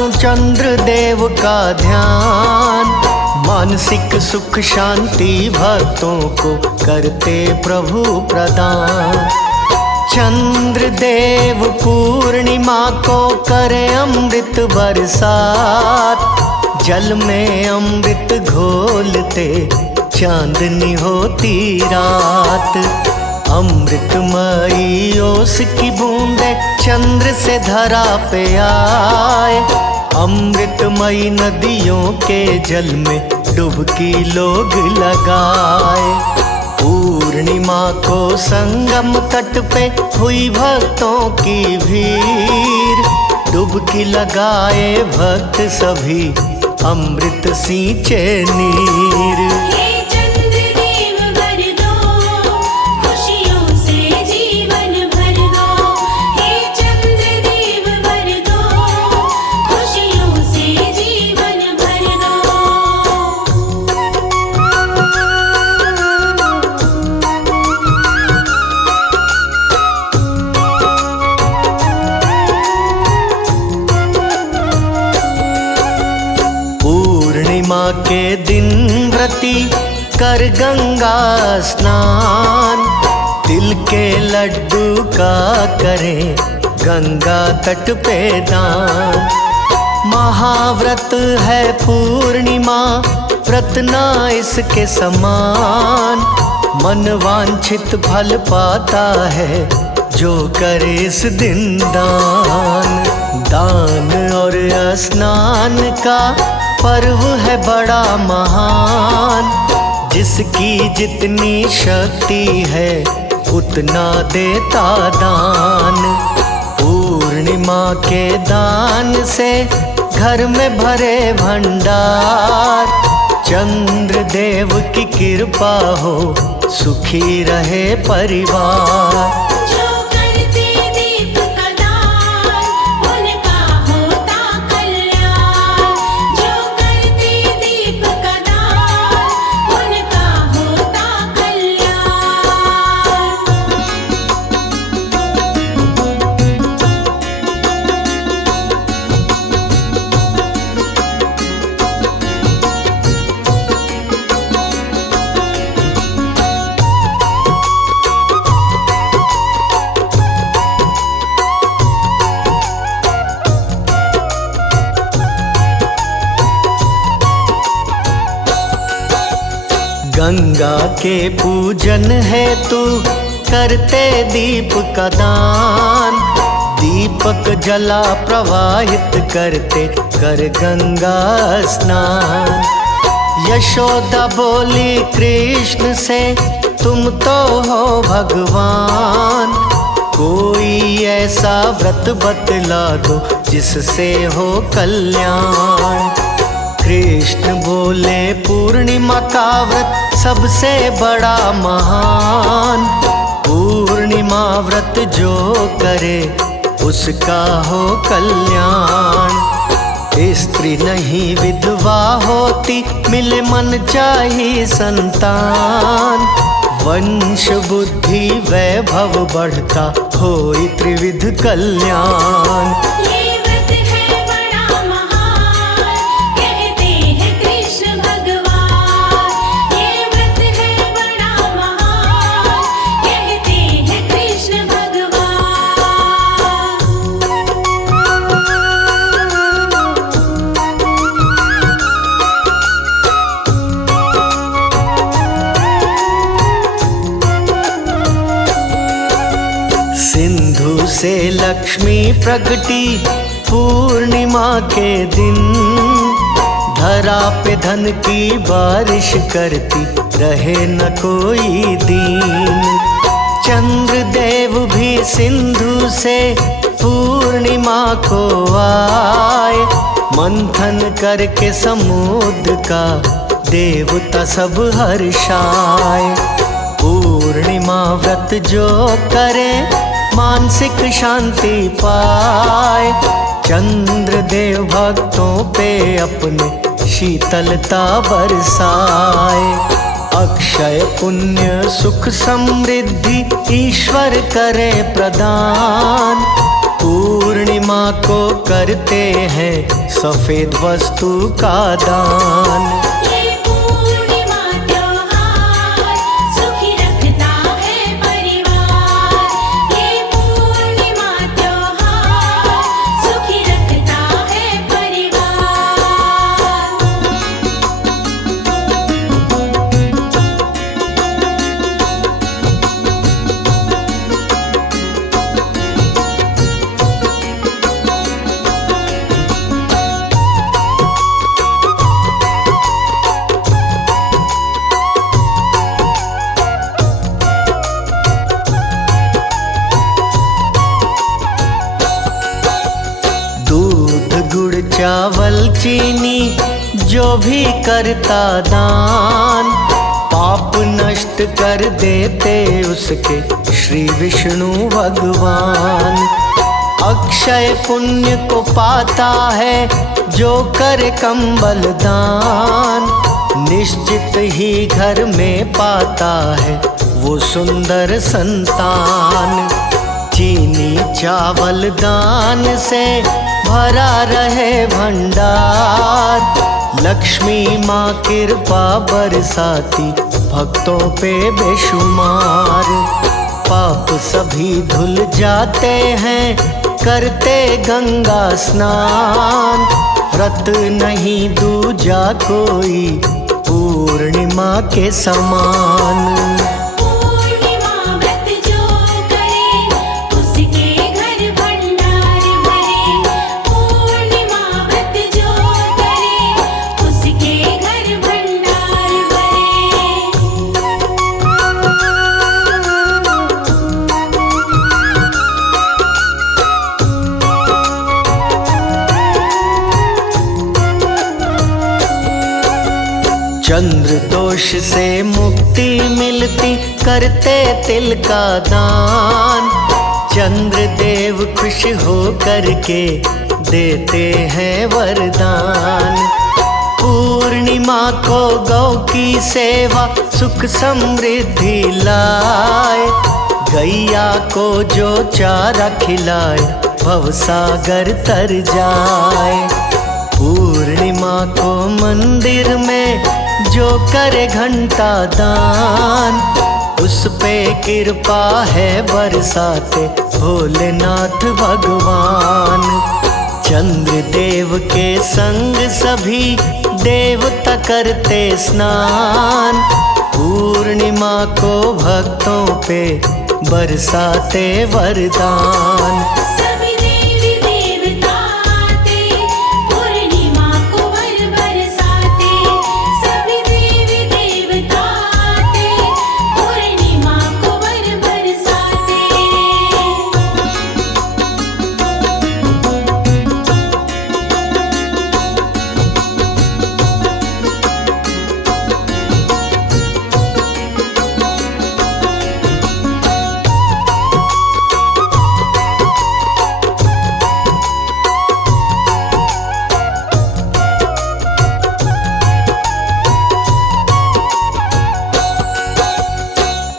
करूं चंद्र देव का ध्यान। मानसिक सुख शांति भक्तों को करते प्रभु प्रदान। चंद्र देव पूर्णिमा को करे अमृत बरसात। जल में अमृत घोलते चांदनी होती रात। अमृतमयी ओस की बूंदे चंद्र से धरा पे आए। अमृतमयी नदियों के जल में डुबकी लोग लगाए। पूर्णिमा को संगम तट पे हुई भक्तों की भीड़। डुबकी लगाए भक्त सभी अमृत सींचे नीर। पूर्णिमा के दिन व्रती कर गंगा स्नान। तिल के लड्डू का करें गंगा तट पे दान। महाव्रत है पूर्णिमा व्रत ना इसके समान। मन वांछित फल पाता है जो करे इस दिन दान। दान और स्नान का पर्व है बड़ा महान। जिसकी जितनी शक्ति है उतना देता दान। पूर्णिमा के दान से घर में भरे भंडार। चंद्र देव की कृपा हो सुखी रहे परिवार। गंगा के पूजन है तू करते दीप का दान। दीपक जला प्रवाहित करते कर गंगा स्नान। यशोदा बोली कृष्ण से तुम तो हो भगवान। कोई ऐसा व्रत बतला दो जिससे हो कल्याण। कृष्ण बोले पूर्णिमा का व्रत सबसे बड़ा महान। पूर्णिमा व्रत जो करे उसका हो कल्याण। स्त्री नहीं विधवा होती मिले मन चाहिए संतान। वंश बुद्धि वैभव बढ़ता होई त्रिविध कल्याण। सिंधु से लक्ष्मी प्रगटी पूर्णिमा के दिन। धरा पे धन की बारिश करती रहे न कोई दीन। चंद्र देव भी सिंधु से पूर्णिमा को आए। मंथन करके समुद्र का देवता सब हर्षाए। पूर्णिमा व्रत जो करे मानसिक शांति पाए। चंद्र देव भक्तों पे अपने शीतलता बरसाए। अक्षय पुण्य सुख समृद्धि ईश्वर करे प्रदान। पूर्णिमा को करते हैं सफेद वस्तु का दान। ये पूर्णिमा त्योहार सुखी रखता है परिवार। ये पूर्णिमा त्योहार सुखी रखता है परिवार। दूध गुड़ चावल चीनी जो भी करता दान, पाप नष्ट कर देते उसके श्री विष्णु भगवान। अक्षय पुण्य को पाता है जो करे कंबल दान, निश्चित ही घर में पाता है वो सुंदर संतान। चीनी चावल दान से भरा रहे भंडार, लक्ष्मी माँ कृपा बरसाती भक्तों पे बेशुमार। पाप सभी धुल जाते हैं करते गंगा स्नान, व्रत नहीं दूजा कोई पूर्णिमा के समान। पूर्णिमा व्रत जो करे उसके घर भंडार भरे। पूर्णिमा व्रत जो करे उसके घर भंडार भरे। चंद्र दोष से मुक्ति मिलती करते तिल का दान, चंद्र देव खुश हो करके देते हैं वरदान। पूर्णिमा को गौ की सेवा सुख समृद्धि लाए, गैया को जो चारा खिलाए भवसागर तर जाए। पूर्णिमा को मंदिर में जो करे घंटा दान, उस पे कृपा है बरसाते भोलेनाथ भगवान। चंद्र देव के संग सभी देवता करते स्नान, पूर्णिमा को भक्तों पे बरसाते वरदान। सभी देवी देवता आते पूर्णिमा को वर बरसाते। सभी देवी देवता आते पूर्णिमा को वर बरसाते।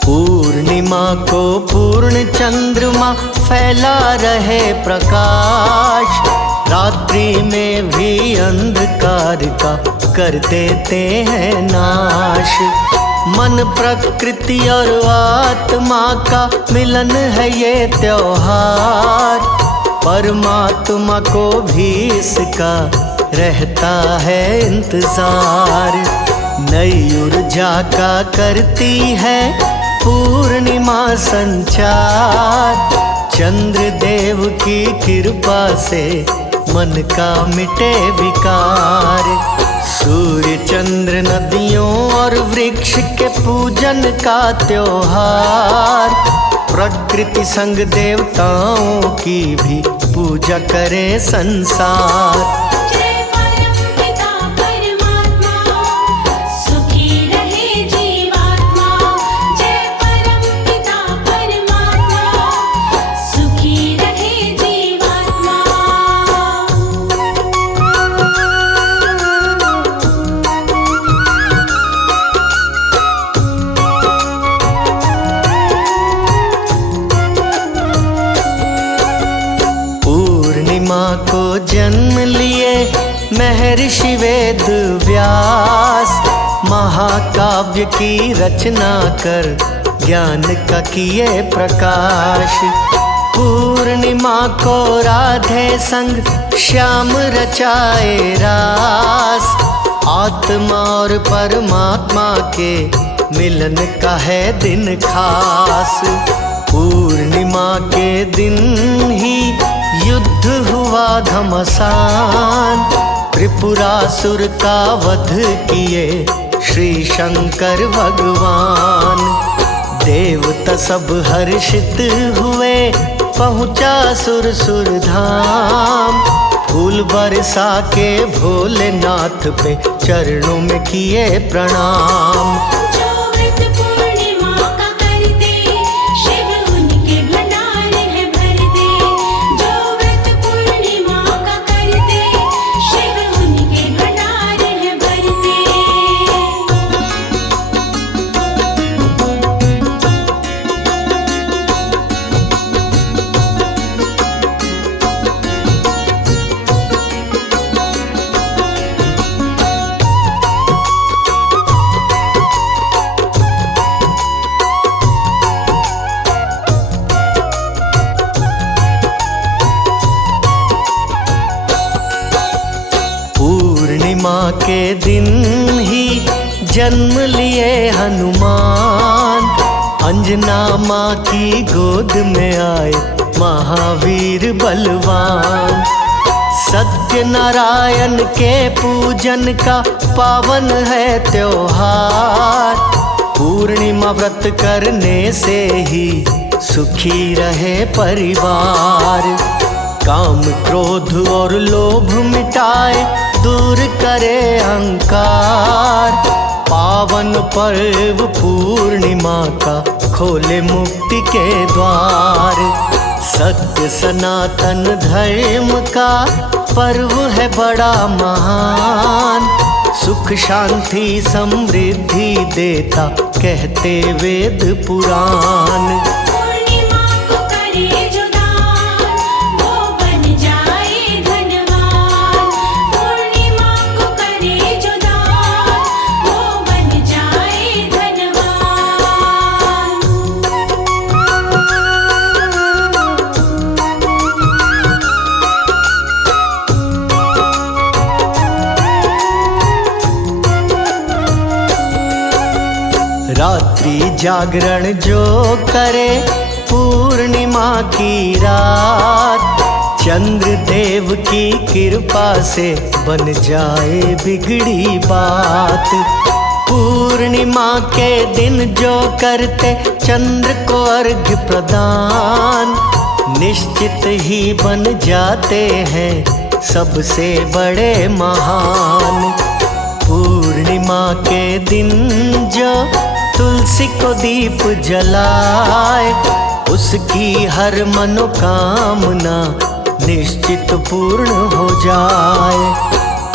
पूर्णिमा को पूर्ण चंद्रमा फैला रहे प्रकाश, रात्रि में भी अंधकार का कर देते हैं नाश। मन प्रकृति और आत्मा का मिलन है ये त्योहार, परमात्मा को भी इसका रहता है इंतजार। नई ऊर्जा का करती है पूर्णिमा संचार, चंद्र देव की कृपा से मन का मिटे विकार। सूर्य चंद्र नदियों और वृक्ष के पूजन का त्योहार, प्रकृति संग देवताओं की भी पूजा करे संसार। जय परमपिता परमात्मा सुखी रहे जीवात्मा। जय परमपिता परमात्मा सुखी रहे जीवात्मा। महर्षि वेद व्यास महाकाव्य की रचना कर ज्ञान का किए प्रकाश। पूर्णिमा को राधे संग श्याम रचाए रास। आत्मा और परमात्मा के मिलन का है दिन खास। पूर्णिमा के दिन ही युद्ध हुआ घमासान। त्रिपुरासुर का वध किए श्री शंकर भगवान। देवता सब हर्षित हुए पहुँचा सुर धाम। फूल बरसा के भोलेनाथ पे चरणों में किए प्रणाम। जो व्रत पूर्णिमा का करते शिव उनके भंडार है भर दे। जो व्रत पूर्णिमा का करते शिव उनके भंडार है भर दे। पूर्णिमा के दिन ही जन्म लिए हनुमान। अंजना माँ की गोद में आए महावीर बलवान। सत्यनारायण के पूजन का पावन है त्योहार। पूर्णिमा व्रत करने से ही सुखी रहे परिवार। काम क्रोध और लोभ मिटाए दूर करे अहंकार। पावन पर्व पूर्णिमा का खोले मुक्ति के द्वार। सत्य सनातन धर्म का पर्व है बड़ा महान। सुख शांति समृद्धि देता कहते वेद पुराण। पूर्णिमा को करे जो दान वो बन जाए धनवान। पूर्णिमा को करे जो दान वो बन जाए धनवान। रात्रि जागरण जो करे पूर्णिमा की रात। चंद्र देव की कृपा से बन जाए बिगड़ी बात। पूर्णिमा के दिन जो करते चंद्र को अर्घ्य प्रदान। निश्चित ही बन जाते हैं सबसे बड़े महान। पूर्णिमा के दिन जो तुलसी को दीप जलाए उसकी हर मनोकामना निश्चित पूर्ण हो जाए।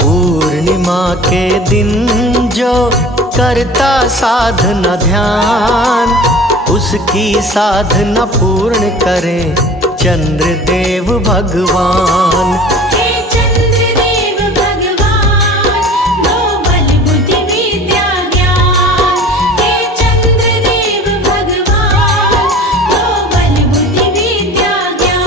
पूर्णिमा के दिन जो करता साधना ध्यान उसकी साधना पूर्ण करे चंद्रदेव भगवान। हे चंद्रदेव भगवान दो बल बुद्धि विद्या ज्ञान। हे चंद्रदेव भगवान दो बल बुद्धि विद्या ज्ञान।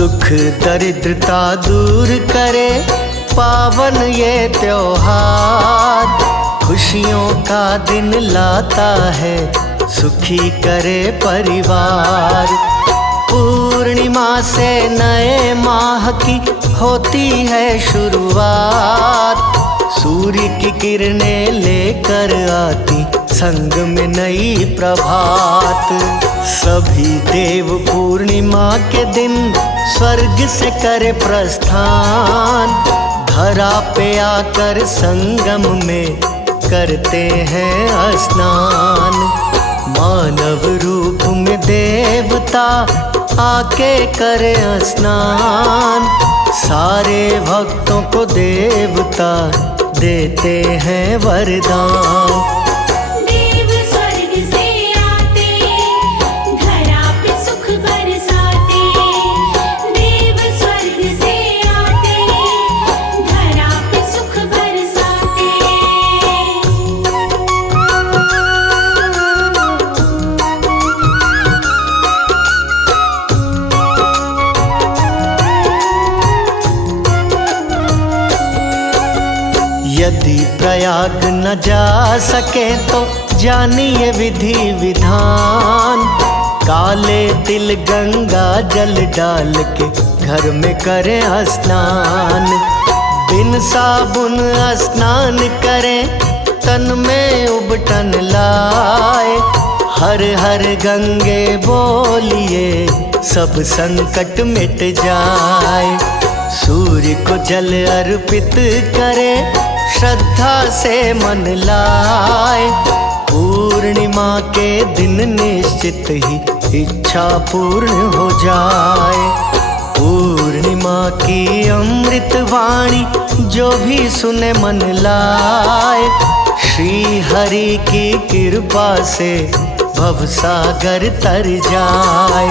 दुख दरिद्रता दूर करे पावन ये त्योहार। खुशियों का दिन लाता है सुखी करे परिवार। पूर्णिमा से नए माह की होती है शुरुआत। सूर्य की किरणें लेकर आती संग में नई प्रभात। सभी देव पूर्णिमा के दिन स्वर्ग से करे प्रस्थान। धरा पे आकर संगम में करते हैं स्नान। मानव रूप में देवता आके करे स्नान। सारे भक्तों को देवता देते हैं वरदान। देव स्वर्ग से आते, धरा पे सुख बरसाते। देव स्वर्ग से आते, धरा पे सुख बरसाते। यदि प्रयाग न जा सके तो जानिए विधि विधान। काले तिल गंगा जल डाल के घर में करें स्नान। बिन साबुन स्नान करें, तन में उबटन लाए। हर हर गंगे बोलिए, सब संकट मिट जाए। सूर्य को जल अर्पित करे, श्रद्धा से मन लाए। पूर्णिमा के दिन निश्चित ही इच्छा पूर्ण हो जाए। पूर्णिमा की अमृत वाणी जो भी सुने मन लाए। श्री हरि की कृपा से भवसागर तर जाए।